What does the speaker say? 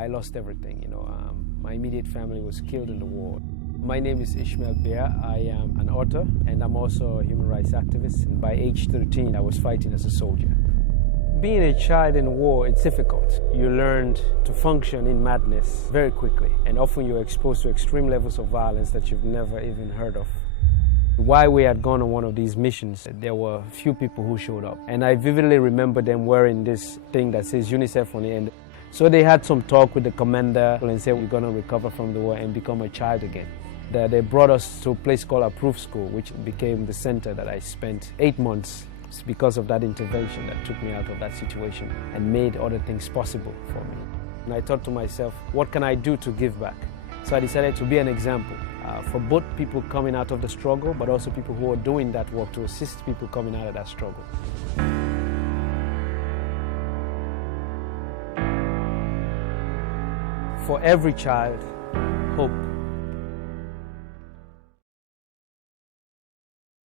I lost everything, my immediate family was killed in the war. My name is Ishmael Beah. I am an author and I'm also a human rights activist. And by age 13, I was fighting as a soldier. Being a child in war, it's difficult. You learn to function in madness very quickly, and often you're exposed to extreme levels of violence that you've never even heard of. While we had gone on one of these missions, there were a few people who showed up, and I vividly remember them wearing this thing that says UNICEF on the end. So they had some talk with the commander and said, we're going to recover from the war and become a child again. They brought us to a place called Approved School, which became the center that I spent 8 months. It's because of that intervention that took me out of that situation and made other things possible for me. And I thought to myself, what can I do to give back? So I decided to be an example for both people coming out of the struggle, but also people who are doing that work to assist people coming out of that struggle. For every child, hope